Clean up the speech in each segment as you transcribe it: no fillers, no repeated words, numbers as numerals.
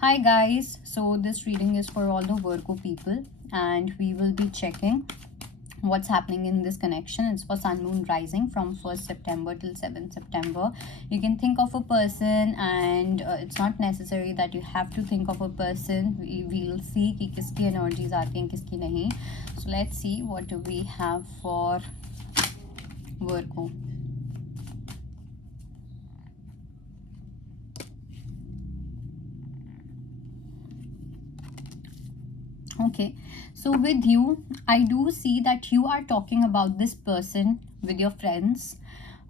Hi guys, so this reading is for all the Virgo people and we will be checking what's happening in this connection. It's for Sun Moon Rising from 1st September till 7th September. You can think of a person and it's not necessary that you have to think of a person. We'll see कि किसकी energies आती हैं किसकी नहीं. So let's see what do we have for Virgo. Okay, so with you, I do see that you are talking about this person with your friends,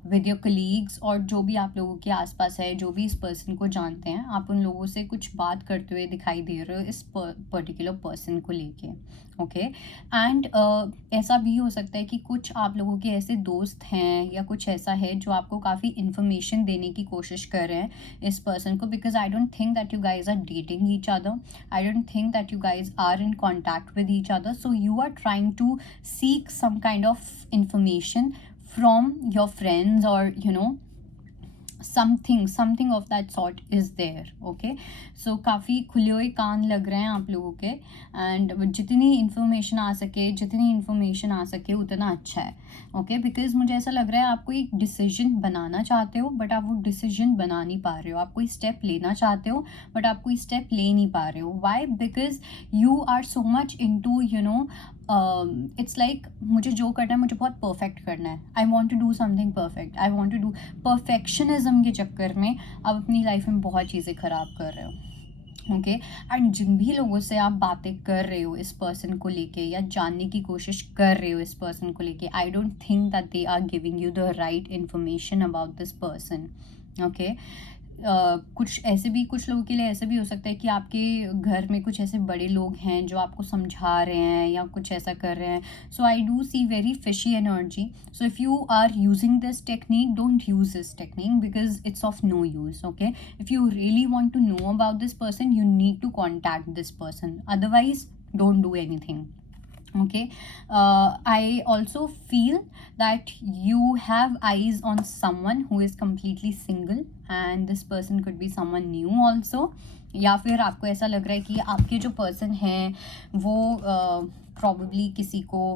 with your colleagues, और जो भी आप लोगों के आसपास है, जो भी इस पर्सन को जानते हैं, आप उन लोगों से कुछ बात करते हुए दिखाई दे रहे हो इस पर्टिकुलर पर्सन को लेके. ओके एंड ऐसा भी हो सकता है कि कुछ आप लोगों के ऐसे दोस्त हैं या कुछ ऐसा है जो आपको काफ़ी इन्फॉर्मेशन देने की कोशिश कर रहे हैं इस पर्सन को, because I don't think that you guys are dating each other. I don't think that you guys are in contact with each other. So you are trying to seek some kind of information from your friends, or something of that sort is there. Okay, so काफ़ी खुले हुए कान लग रहे हैं आप लोगों के and जितनी इन्फॉर्मेशन आ सके उतना अच्छा है. ओके बिकॉज मुझे ऐसा लग रहा है आप कोई डिसीजन बनाना चाहते हो बट आप वो डिसीजन बना नहीं पा रहे हो. आप कोई स्टेप लेना चाहते हो बट आप कोई स्टेप ले नहीं पा रहे हो. Why? Because you are so much into it's like मुझे जो करना है मुझे बहुत परफेक्ट करना है. I want to do something perfect. I want to do perfectionism के चक्कर में आप अपनी लाइफ में बहुत चीज़ें ख़राब कर रहे हो. ओके एंड जिन भी लोगों से आप बातें कर रहे हो इस पर्सन को लेके या जानने की कोशिश कर रहे हो इस पर्सन को लेके, I don't think that they are giving you the right information about this person. Okay कुछ लोगों के लिए ऐसे भी हो सकता है कि आपके घर में कुछ ऐसे बड़े लोग हैं जो आपको समझा रहे हैं या कुछ ऐसा कर रहे हैं. So I do see very fishy energy. So if you are using this technique, don't use this technique because it's of no use. Okay, if you really want to know about this person you need to contact this person, otherwise don't do anything. Okay, I also feel that you have eyes on someone who is completely single and this person could be someone new also. या फिर आपको ऐसा लग रहा है कि आपके जो पर्सन हैं वो probably किसी को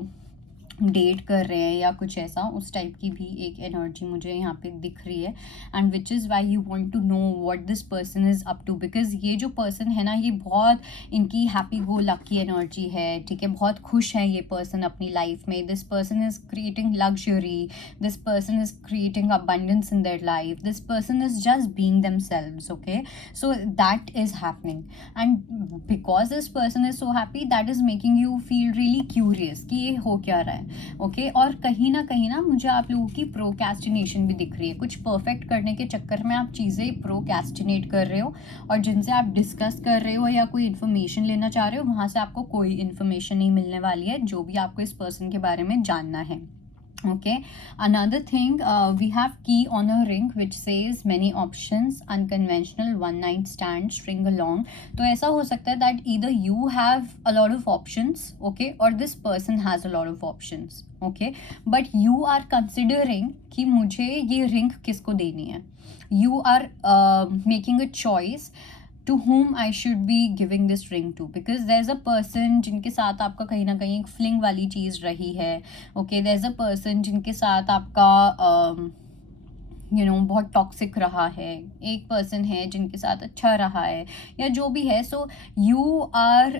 डेट कर रहे हैं या कुछ ऐसा, उस टाइप की भी एक एनर्जी मुझे यहाँ पे दिख रही है. And which is why you want to know what this person is up to, because ये जो पर्सन है ना ये बहुत इनकी हैप्पी गो लकी एनर्जी है. ठीक है, बहुत खुश है ये पर्सन अपनी लाइफ में. This person is creating luxury, this person is creating abundance in their life, this person is just being themselves. Okay, so that is happening and because this person is so happy that is making you feel really curious कि ये हो क्या रहा है. Okay और कहीं ना मुझे आप लोगों की प्रोकैस्टिनेशन भी दिख रही है. कुछ परफेक्ट करने के चक्कर में आप चीज़ें प्रोकैस्टिनेट कर रहे हो और जिनसे आप डिस्कस कर रहे हो या कोई इन्फॉर्मेशन लेना चाह रहे हो वहाँ से आपको कोई इन्फॉर्मेशन नहीं मिलने वाली है जो भी आपको इस पर्सन के बारे में जानना है. Okay, another thing, we have key on a ring which says many options, unconventional, one night stand, string along. तो ऐसा हो सकता है that either you have a lot of options, okay, or this person has a lot of options, okay, but you are considering कि मुझे ये ring किसको देनी है. You are making a choice to whom I should be giving this ring to, because there's a person जिनके साथ आपका कहीं ना कहीं एक फ्लिंग वाली चीज़ रही है. ओके, there's a person जिनके साथ आपका बहुत टॉक्सिक रहा है. एक पर्सन है जिनके साथ अच्छा रहा है या जो भी है. सो यू आर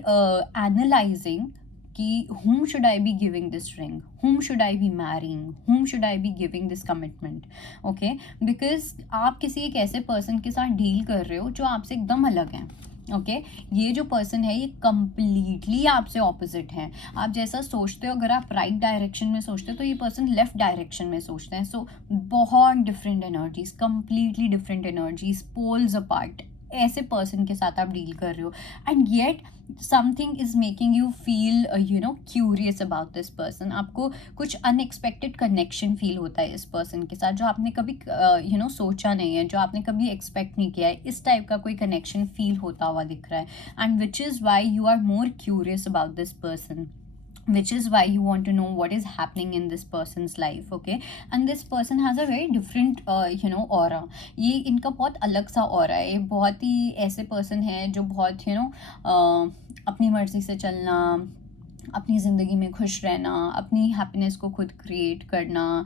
एनालाइजिंग कि whom should I be giving this ring, whom should I be marrying, whom should I be giving this commitment. Okay, because आप किसी एक ऐसे पर्सन के साथ डील कर रहे हो जो आपसे एकदम अलग हैं. ओके ये जो पर्सन है ये कम्प्लीटली आपसे ऑपोजिट है. आप जैसा सोचते हो, अगर आप राइट डायरेक्शन में सोचते हो तो ये पर्सन लेफ्ट डायरेक्शन में सोचते हैं. सो बहुत different energies, completely different energies, poles apart. ऐसे पर्सन के साथ आप डील कर रहे हो and yet something is making you feel curious about this person. आपको कुछ अनएक्सपेक्टेड कनेक्शन फील होता है इस पर्सन के साथ जो आपने कभी सोचा नहीं है, जो आपने कभी एक्सपेक्ट नहीं किया है. इस टाइप का कोई कनेक्शन फील होता हुआ दिख रहा है and which is why you are more curious about this person. which is why you want to know what is happening in this person's life. Okay, and this person has a very different aura. ये इनका बहुत अलग सा aura है. ये बहुत ही ऐसे person है जो बहुत अपनी मर्जी से चलना, अपनी ज़िंदगी में खुश रहना, अपनी हैप्पीनेस को खुद क्रिएट करना,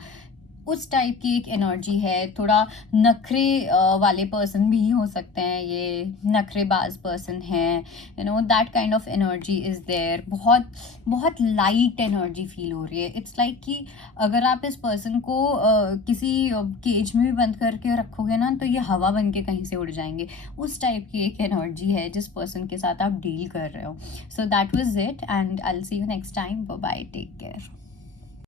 उस टाइप की एक एनर्जी है. थोड़ा नखरे वाले पर्सन भी हो सकते हैं, ये नखरेबाज पर्सन हैं, that kind of energy is there. बहुत बहुत लाइट एनर्जी फील हो रही है. इट्स लाइक कि अगर आप इस पर्सन को किसी केज में भी बंद करके रखोगे ना, तो ये हवा बन के कहीं से उड़ जाएंगे. उस टाइप की एक एनर्जी है जिस पर्सन के साथ आप डील कर रहे हो. So that was it, and I will see you next time. Bye bye, take care.